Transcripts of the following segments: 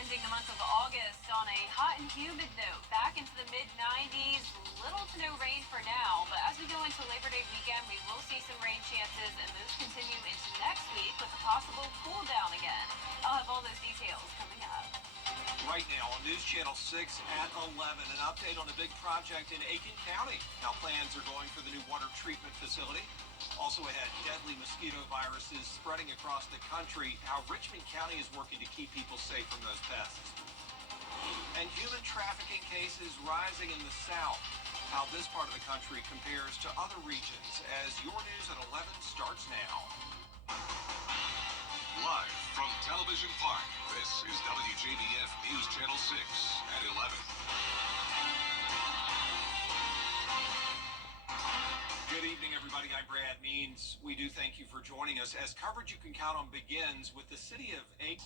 Ending the month of August on a hot and humid note, back into the mid-90s. Little to no rain for now, but as we go into Labor Day weekend, we will see some rain chances, and those continue into next week with a possible cool down again. I'll have all those details coming up. Right now on News Channel 6 at 11, an update on a big project in Aiken County. How plans are going for the new water treatment facility. Also ahead, deadly mosquito viruses spreading across the country. How Richmond County is working to keep people safe from those pests. And human trafficking cases rising in the South. How this part of the country compares to other regions as your news at 11 starts now. Live from Television Park, this is WJBF News Channel 6 at 11. Good evening, everybody. I'm Brad Means. We do thank you for joining us as coverage you can count on begins with the city of Aiken.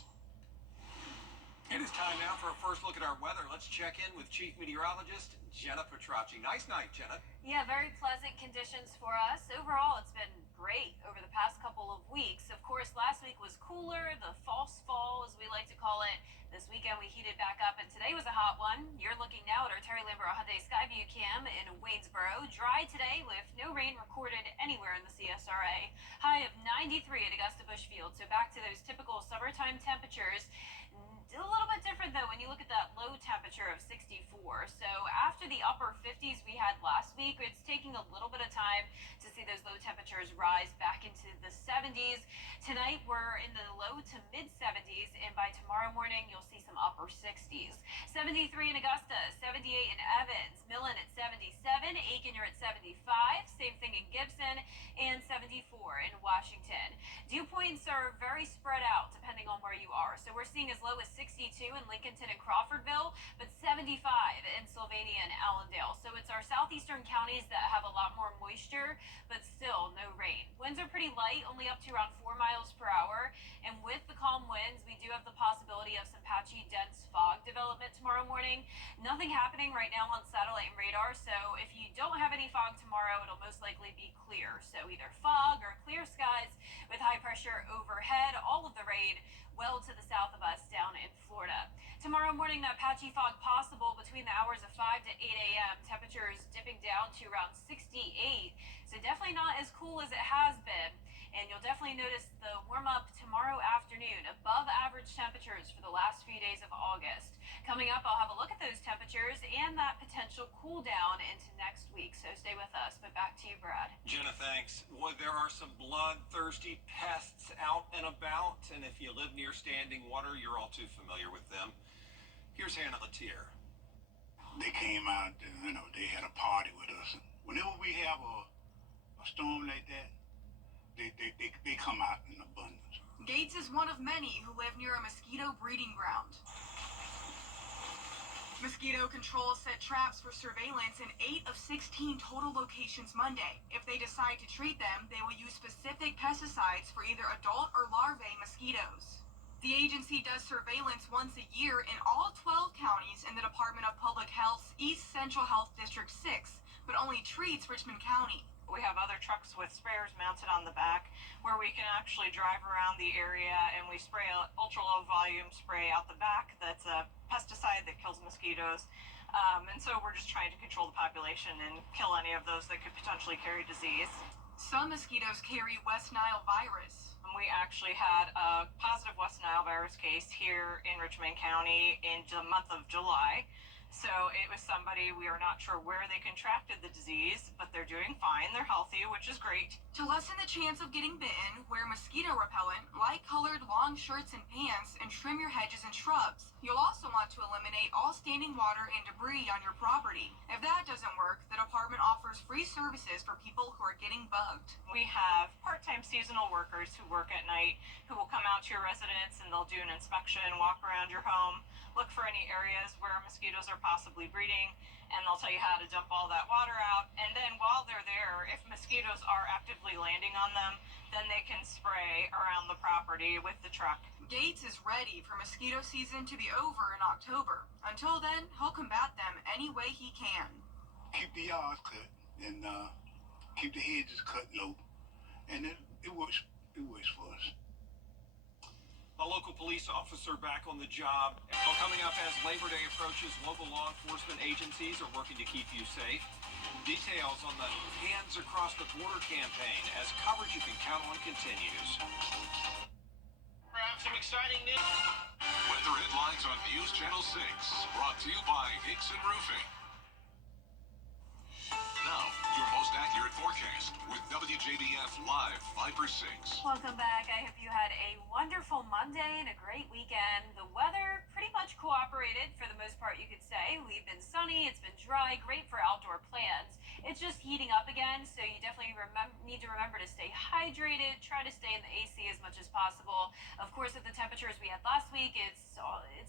It is time now for a first look at our weather. Let's check in with Chief Meteorologist Jenna Petracci. Nice night, Jenna. Yeah, very pleasant conditions for us. Overall, it's been great over the past couple of weeks. Of course, last week was cooler, the false fall, as we like to call it. This weekend, we heated back up, and today was a hot one. You're looking now at our Terry Lambert Hyundai Skyview cam in Waynesboro. Dry today with no rain recorded anywhere in the CSRA. High of 93 at Augusta Bushfield, so back to those typical summertime temperatures. A little bit different though when you look at that low temperature of 64. So after the upper 50s we had last week, it's taking a little bit of time to see those low temperatures rise back into the 70s. Tonight we're in the low to mid 70s, and by tomorrow morning you'll see some upper 60s. 73 in Augusta, 78 in Evans, Millen at 77, Aiken you're at 75, same thing in Gibson, and 74 in Washington. Dew points are very spread out depending on where you are. So we're seeing as low as 62 in Lincolnton and Crawfordville, but 75 in Sylvania and Allendale. So it's our southeastern counties that have a lot more moisture, but still no rain. Winds are pretty light, only up to around 4 miles per hour. And with the calm winds, we do have the possibility of some patchy, dense fog development tomorrow morning. Nothing happening right now on satellite and radar, so if you don't have any fog tomorrow, it'll most likely be clear. So either fog or clear skies with high pressure overhead, all of the rain well to the south of us down in Florida. Tomorrow morning, that patchy fog possible between the hours of 5 to 8 a.m. Temperatures dipping down to around 68. So definitely not as cool as it has been. And you'll definitely notice the warm up tomorrow afternoon, above average temperatures for the last few days of August. Coming up, I'll have a look at those temperatures and that potential cool down into next week. So stay with us. But back to you, Brad. Jenna, thanks. Boy, there are some bloodthirsty pests out and about, and if you live near standing water, you're all too familiar with them. Here's Hannah Latier. They came out, they had a party with us. Whenever we have a storm like that, they come out in abundance. Gates is one of many who live near a mosquito breeding ground. Mosquito control set traps for surveillance in 8 of 16 total locations Monday. If they decide to treat them, they will use specific pesticides for either adult or larvae mosquitoes. The agency does surveillance once a year in all 12 counties in the Department of Public Health's East Central Health District 6, but only treats Richmond County. We have other trucks with sprayers mounted on the back where we can actually drive around the area, and we spray an ultra low volume spray out the back that's a pesticide that kills mosquitoes. And so we're just trying to control the population and kill any of those that could potentially carry disease. Some mosquitoes carry West Nile virus. We actually had a positive West Nile virus case here in Richmond County in the month of July. So it was somebody, we are not sure where they contracted the disease, but they're doing fine. They're healthy, which is great. To lessen the chance of getting bitten, wear mosquito repellent, light-colored long shirts and pants, and trim your hedges and shrubs. You'll also want to eliminate all standing water and debris on your property. If that doesn't work, the department offers free services for people who are getting bugged. We have part-time seasonal workers who work at night who will come out to your residence and they'll do an inspection, walk around your home, look for any areas where mosquitoes are possibly breeding, and they'll tell you how to dump all that water out. And then while they're there, if mosquitoes are actively landing on them, then they can spray around the property with the truck. Gates is ready for mosquito season to be over in October. Until then, he'll combat them any way he can. Keep the yards cut and keep the hedges cut low, and it works for us. A local police officer back on the job. Well, coming up as Labor Day approaches, local law enforcement agencies are working to keep you safe. Details on the Hands Across the Border campaign as coverage you can count on continues. We have some exciting news. Weather headlines on News Channel 6, brought to you by Hickson Roofing. Now, your most accurate forecast with WJBF Live Viper 6. Welcome back. I hope you had a wonderful Monday and a great weekend. The weather pretty much cooperated for the most part, you could say. We've been sunny, it's been dry, great for outdoor plans. It's just heating up again, so you definitely need to remember to stay hydrated, try to stay in the AC as much as possible. Of course, with the temperatures we had last week, it's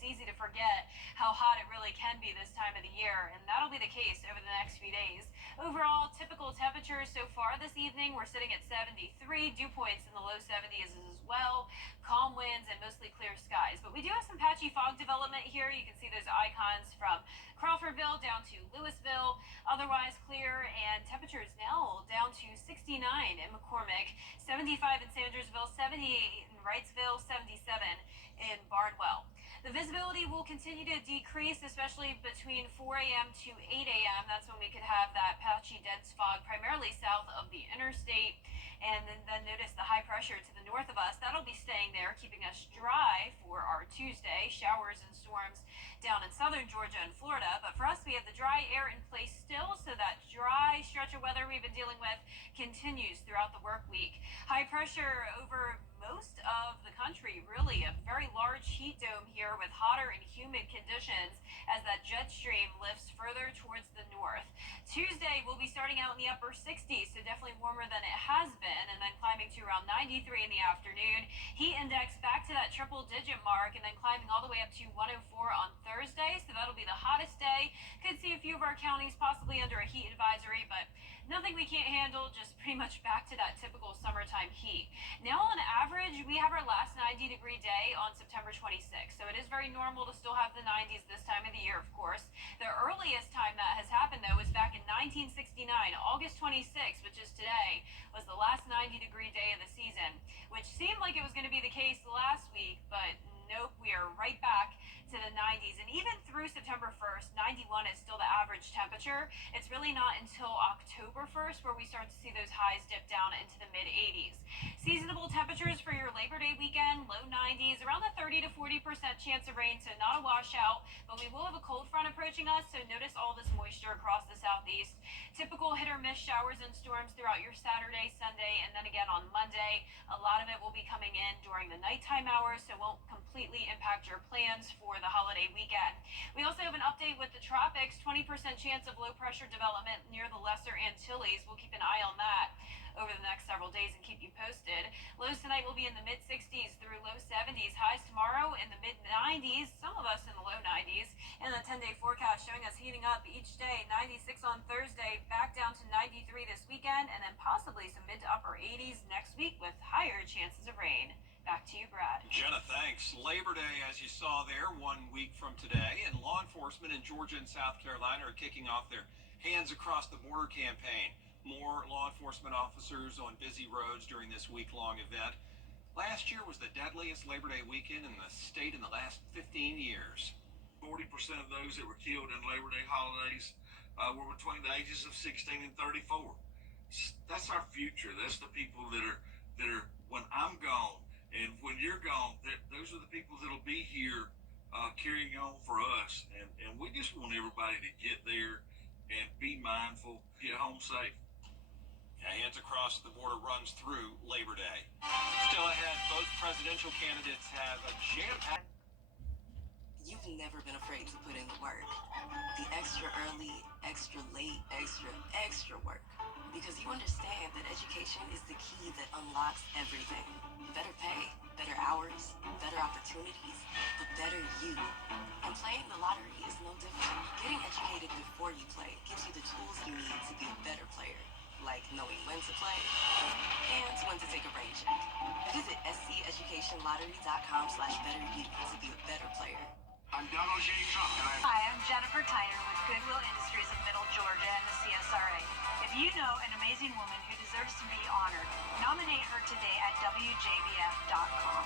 easy to forget how hot it really can be this time of the year, and that'll be the case over the next few days. Overall, typical temperatures so far this evening, we're sitting at 73, dew points in the low 70s as well, calm winds and mostly clear skies. But we do have some patchy fog development here. You can see those icons from Crawfordville down to Louisville, otherwise clear, and temperatures now down to 69 in McCormick, 75 in Sandersville, 78 in Wrightsville, 77 in Barnwell. The visibility will continue to decrease, especially between 4 a.m. to 8 a.m. That's when we could have that patchy dense fog, primarily south of the interstate. And then notice the high pressure to the north of us. That'll be staying there, keeping us dry for our Tuesday. Showers and storms down in southern Georgia and Florida. But for us, we have the dry air in place still, so that dry stretch of weather we've been dealing with continues throughout the work week. High pressure over most of the country, really. A very large heat dome here with hotter and humid conditions as that jet stream lifts further towards the north. Tuesday, we'll be starting out in the upper 60s, so definitely warmer than it has been, and then climbing to around 93 in the afternoon. Heat index back to that triple-digit mark, and then climbing all the way up to 104 on Thursday, so that'll be the hottest day. Could see a few of our counties possibly under a heat advisory, but nothing we can't handle, just pretty much back to that typical summertime heat. Now, on average, we have our last 90-degree day on September 26th, so it is very normal to still have the 90s this time of the year, of course. The earliest time that has happened, though, was back in 1969. August 26th, which is today, was the last 90-degree day of the season, which seemed like it was going to be the case last week, but nope, we are right back to the 90s. And even through September 1st, 91 is still the average temperature. It's really not until October 1st where we start to see those highs dip down into the mid 80s. Seasonable temperatures for your Labor Day weekend, low 90s, around a 30 to 40% chance of rain, so not a washout, but we will have a cold front approaching us, so notice all this moisture across the southeast. Typical hit or miss showers and storms throughout your Saturday, Sunday, and then again on Monday. A lot of it will be coming in during the nighttime hours, so won't completely impact your plans for the holiday weekend. We also have an update with the tropics, 20% chance of low pressure development near the Lesser Antilles. We'll keep an eye on that over the next several days and keep you posted. Lows tonight will be in the mid 60s through low 70s. Highs tomorrow in the mid 90s, some of us in the low 90s. And the 10-day forecast showing us heating up each day. 96 on Thursday, back down to 93 this weekend, and then possibly some mid to upper 80s next week with higher chances of rain. Back to you, Brad. Jenna, thanks. Labor Day, as you saw there, 1 week from today, and law enforcement in Georgia and South Carolina are kicking off their Hands Across the Border campaign. More law enforcement officers on busy roads during this week-long event. Last year was the deadliest Labor Day weekend in the state in the last 15 years. 40% of those that were killed in Labor Day holidays were between the ages of 16 and 34. That's our future. That's the people that are when I'm gone and when you're gone, those are the people that'll be here carrying on for us. And we just want everybody to get there and be mindful, get home safe. Hands Across the Border runs through Labor Day. Still ahead, both presidential candidates have a jam-packed. You've never been afraid to put in the work. The extra early, extra late, extra work. Because you understand that education is the key that unlocks everything. Better pay, better hours, better opportunities, but better you. And playing the lottery is no different. Getting educated before you play gives you the tools you need to be a better player. Like knowing when to play and when to take a rain check. Visit sceducationlottery.com/betteryou to be a better player. I'm Donald J. Trump, and Hi, I'm Jennifer Tyner with Goodwill Industries of Middle Georgia and the CSRA. If you know an amazing woman who deserves to be honored, nominate her today at WJBF.com.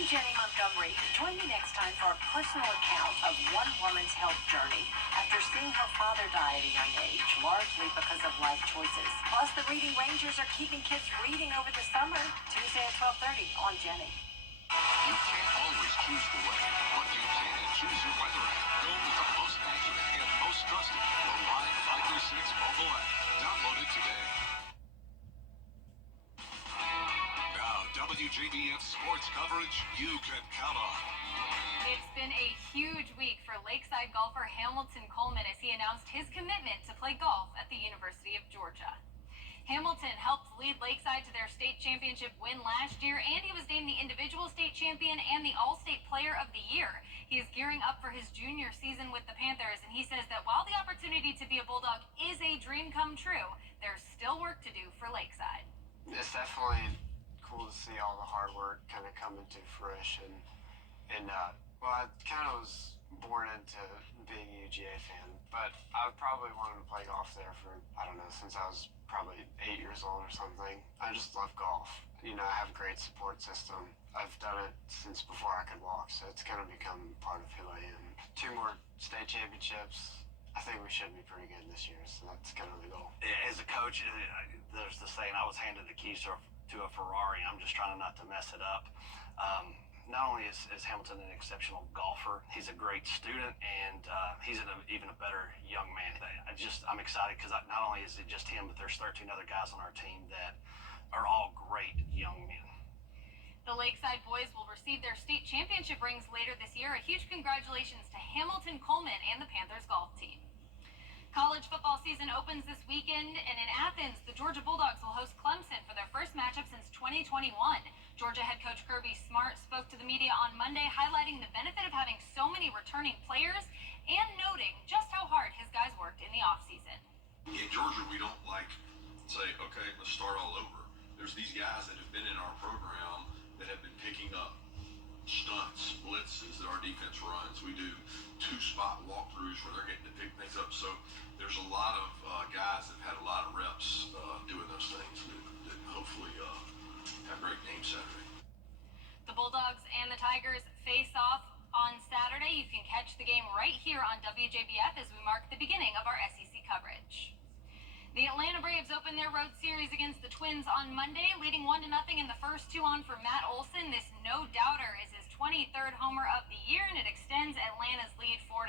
I'm Jenny Montgomery. Join me next time for a personal account of one woman's health journey after seeing her father die at a young age, largely because of life choices. Plus, the Reading Rangers are keeping kids reading over the summer. Tuesday at 12:30 on Jenny. You can't always choose the weather, but you can choose your weather app. Go with the most accurate and most trusted, the Live Finder 6 mobile app. Download it today. Now, WJBF sports coverage you can count on. It's been a huge week for Lakeside golfer Hamilton Coleman as he announced his commitment to play golf at the University of Georgia. Hamilton helped lead Lakeside to their state championship win last year, and he was named the individual state champion and the All-State Player of the Year. He is gearing up for his junior season with the Panthers, and he says that while the opportunity to be a Bulldog is a dream come true, there's still work to do for Lakeside. It's definitely cool to see all the hard work kind of come into fruition. And, well, I kind of was born into being a UGA fan, but I've probably wanted to play golf there for, I don't know, since I was probably 8 years old or something. I just love golf. You know, I have a great support system. I've done it since before I could walk, so it's kind of become part of who I am. 2 more state championships. I think we should be pretty good this year, so that's kind of the goal. As a coach, there's the saying, I was handed the keys to a Ferrari. I'm just trying not to mess it up. Not only is Hamilton an exceptional golfer, he's a great student, and he's even a better young man. I'm excited because not only is it just him, but there's 13 other guys on our team that are all great young men. The Lakeside boys will receive their state championship rings later this year. A huge congratulations to Hamilton Coleman and the Panthers golf team. College football season opens this weekend, and in Athens, the Georgia Bulldogs will host Clemson for their first matchup since 2021. Georgia head coach Kirby Smart spoke to the media on Monday, highlighting the benefit of having so many returning players and noting just how hard his guys worked in the offseason. In Georgia, we don't say, okay, let's start all over. There's these guys that have been in our program that have been picking up stunts, blitzes that our defense runs. We do 2-spot walkthroughs where they're getting to pick things up. So there's a lot of guys that have had a lot of reps doing those things that hopefully have great games Saturday. The Bulldogs and the Tigers face off on Saturday. You can catch the game right here on WJBF as we mark the beginning of our SEC coverage. The Atlanta Braves opened their road series against the Twins on Monday, leading 1-0 in the first 2 on for Matt Olson. This no-doubter is his 23rd homer of the year, and it extends Atlanta's lead 4-0.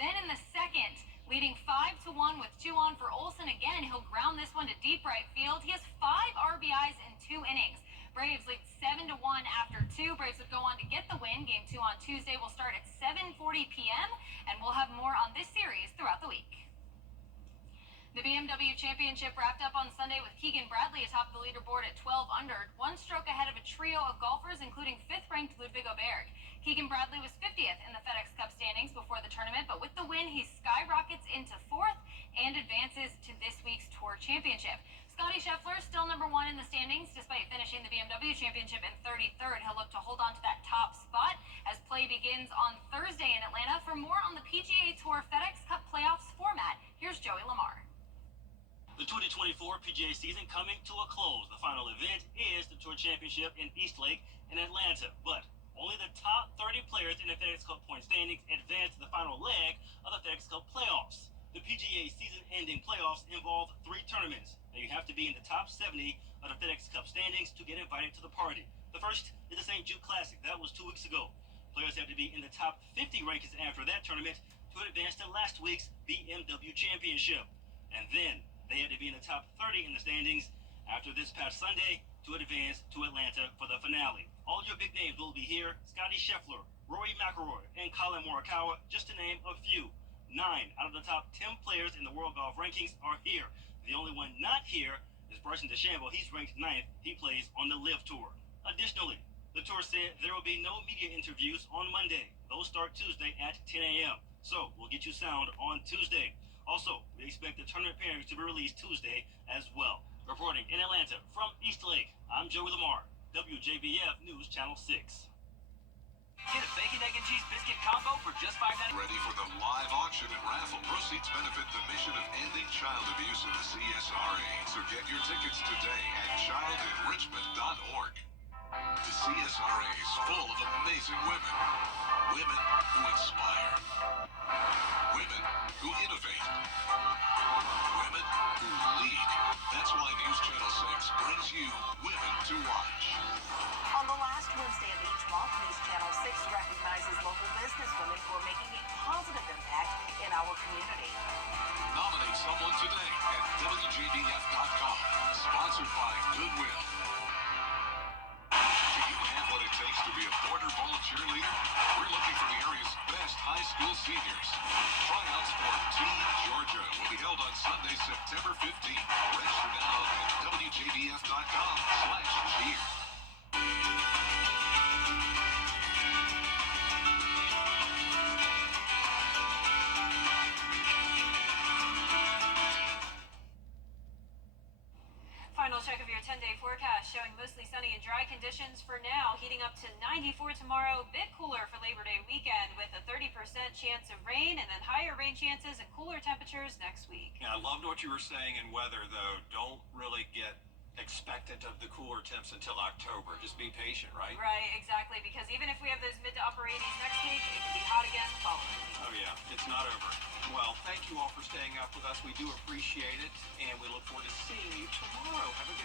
Then in the second, leading 5-1 with 2 on for Olson again, he'll ground this one to deep right field. He has 5 RBIs in 2 innings. Braves lead 7-1 after 2. Braves would go on to get the win. Game 2 on Tuesday will start at 7:40 p.m., and we'll have more on this series throughout the week. The BMW Championship wrapped up on Sunday with Keegan Bradley atop the leaderboard at 12 under, 1 stroke ahead of a trio of golfers, including 5th-ranked Ludwig Oberg. Keegan Bradley was 50th in the FedEx Cup standings before the tournament, but with the win, he skyrockets into 4th and advances to this week's Tour Championship. Scotty Scheffler still number 1 in the standings, despite finishing the BMW Championship in 33rd. He'll look to hold on to that top spot as play begins on Thursday in Atlanta. For more on the PGA Tour FedEx Cup playoffs format, here's Joey Lamar. The 2024 PGA season coming to a close. The final event is the Tour Championship in Eastlake in Atlanta, but only the top 30 players in the FedEx Cup point standings advance to the final leg of the FedEx Cup playoffs. The PGA season-ending playoffs involve 3 tournaments, and you have to be in the top 70 of the FedEx Cup standings to get invited to the party. The first is the St. Jude Classic. That was 2 weeks ago. Players have to be in the top 50 rankings after that tournament to advance to last week's BMW Championship. And then they had to be in the top 30 in the standings after this past Sunday to advance to Atlanta for the finale. All your big names will be here: Scotty Scheffler, Rory McIlroy, and Colin Morikawa, just to name a few. 9 out of the top 10 players in the world golf rankings are here. The only one not here is Bryson DeChambeau. He's ranked 9th. He plays on the LIV Tour. Additionally, the tour said there will be no media interviews on Monday. Those start Tuesday at 10 a.m. So we'll get you sound on Tuesday. Also, we expect the tournament pairings to be released Tuesday as well. Reporting in Atlanta from Eastlake, I'm Joey Lamar, WJBF News Channel 6. Get a bacon, egg, and cheese biscuit combo for just $5.99. Ready for the live auction and raffle. Proceeds benefit the mission of ending child abuse in the CSRA. So get your tickets today at childenrichment.org. The CSRA is full of amazing women. Women who inspire. Women who innovate. Women who lead. That's why News Channel 6 brings you Women to Watch. On the last Wednesday of each month, News Channel 6 recognizes local businesswomen who are making a positive impact in our community. Nominate someone today at WJBF.com. Sponsored by Goodwill. Do you have what it takes to be a Border Bowl cheerleader? We're looking for the area's best high school seniors. Tryouts for Team Georgia will be held on Sunday, September 15th. Register now at WJBF.com/cheer. Final check of your 10-day forecast showing mostly sunny and dry conditions for now, heating up to 94 tomorrow, bit cooler for Labor Day weekend with a 30% chance of rain and then higher rain chances and cooler temperatures next week. Yeah, I loved what you were saying in weather, though. Don't really get expectant of the cooler temps until October. Just be patient, right? Right, exactly, because even if we have those mid to upper 80s next week, it can be hot again the following week. Oh, yeah. It's not over. Well, thank you all for staying up with us. We do appreciate it, and we look forward to seeing you tomorrow. Have a